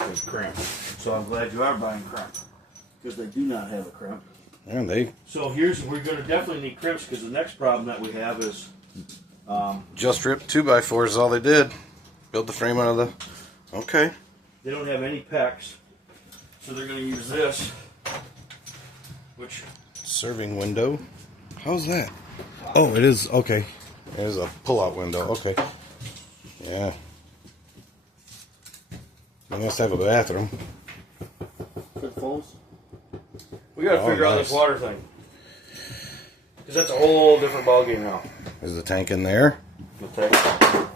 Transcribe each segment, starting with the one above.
Okay, crimp. So I'm glad you are buying crimp, because they do not have a crimp. And they So we're going to definitely need crimps, because the next problem that we have is just ripped 2x4s is all they did. Build the frame out of the... Okay. they don't have any pecs, so they're going to use this, which... Serving window. How's that? Oh, it is. Okay. It is a pull-out window. Okay. Yeah. You must have a bathroom. Good phones. We got to figure out nice. this water thing, because that's a whole different ballgame now. Is the tank in there? The tank.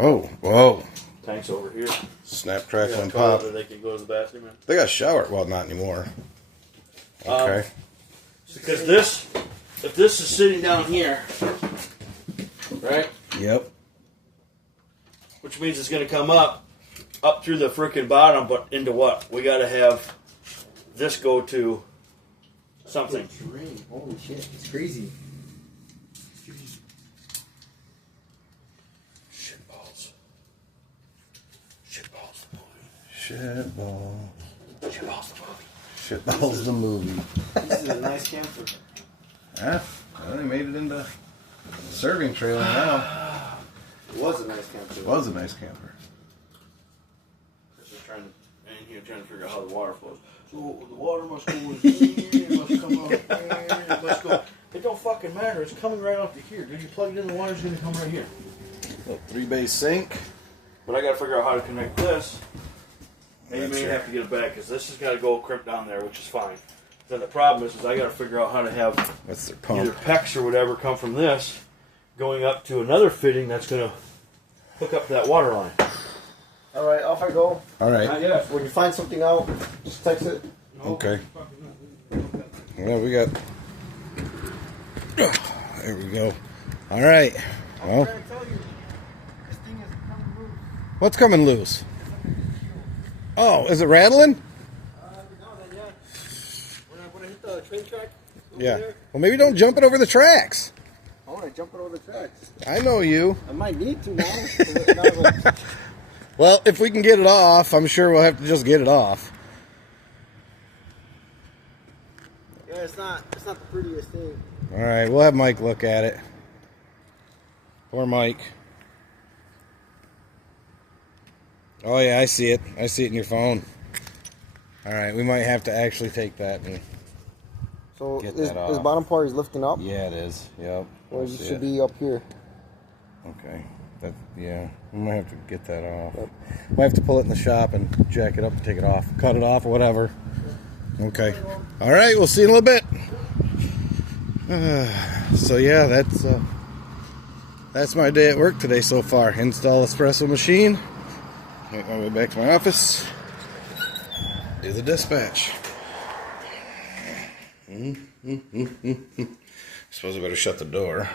Oh, whoa. Tank's over here. Snap, crackle, and Pop. pop. They can go to the bathroom in. They got a shower. Well, not anymore. Okay. Because if this is sitting down here, right? Yep. Which means it's going to come up through the frickin' bottom, but into what? We got to have this go to something. Holy shit, it's crazy. Shitballs. Shitballs the movie. Shitball. Shitballs the movie. Shitballs the movie. This is a nice camper. Yeah. Well, they made it into a serving trailer now. It was a nice camper. It was a nice camper. Just trying to figure out how the water flows. So the water must go in here, it must come out here, it must go. It don't fucking matter. It's coming right out to here. Dude, you plug it in, the water's going to come right here. Little 3-bay sink. But I got to figure out how to connect this. And you That's may right. have to get it back, because this has got to go crimp down there, which is fine. Then the problem is I got to figure out how to have That's their either pump. PEX or whatever come from this, going up to another fitting that's going to hook up to that water line. Alright, off I go. All right. Not yet. When you find something out, just text it. Okay. Well, we got... There we go. All right. Well, trying to tell you, this thing is coming loose. what's coming loose? Oh, is it rattling? No, not yet. When I hit the train track over Yeah. there, Well, maybe don't jump it over the tracks. I want to jump it over the tracks. I know you. I might need to now. Well, if we can get it off, I'm sure we'll have to just get it off. Yeah, it's not the prettiest thing. All right, we'll have Mike look at it. Poor Mike. Oh, yeah, I see it. I see it in your phone. All right, we might have to actually take that and... So Get this that off. bottom part is lifting up. Yeah, it is. Yep. Or I it see should it. be up here. Okay. That, yeah, we might have to get that off. Might have to pull it in the shop and jack it up and take it off. Cut it off or whatever. Okay. All right, we'll see you in a little bit. So yeah, that's my day at work today so far. Install espresso machine. Make my way back to my office. Do the dispatch. Suppose I better shut the door.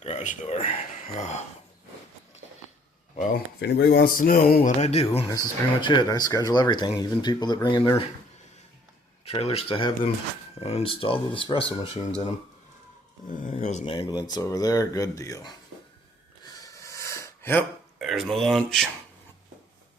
Garage door. Oh. Well, if anybody wants to know what I do, this is pretty much it. I schedule everything, even people that bring in their trailers to have them installed with espresso machines in them. There goes an ambulance over there. Good deal. Yep, there's my lunch.